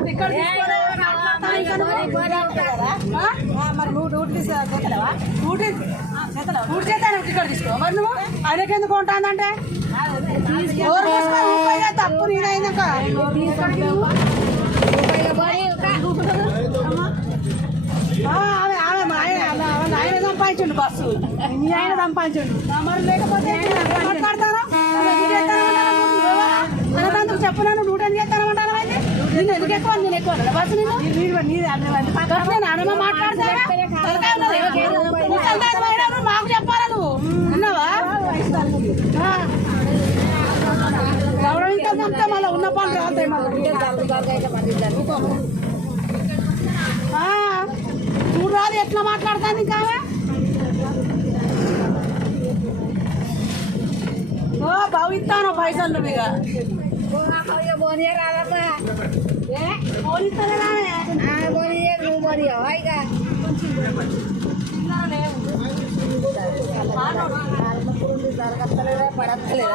ticket మరి నువ్వు duty చేతలేవా duty చేస్తాను టికెట్ తీసుకో మరి నువ్వు ఆయనకి ఎందుకు ఉంటుందంటే తప్పు నేనైనాక ఆయన సంపాదించండు బస్సు మీ ఆయన సంపాదించండు మరి లేకపోతే మాట్లాడతాను అన్నదానికి చెప్పినాను నూట ఎందుకు ఎత్తానంటాను అయితే నిన్ను ఎందుకు ఎక్కువ నేను ఎక్కువ బస్సు నేను మాట్లాడతాను మాకు చెప్పాలా నువ్వు విన్నావా గౌరవించమంటే మళ్ళీ ఉన్న పనులు రాతాయి చూడరాదు ఎట్లా మాట్లాడతాను ఇంకా ఓ భావిస్తాను పైసలు నువ్వు ఇక పడతలేదా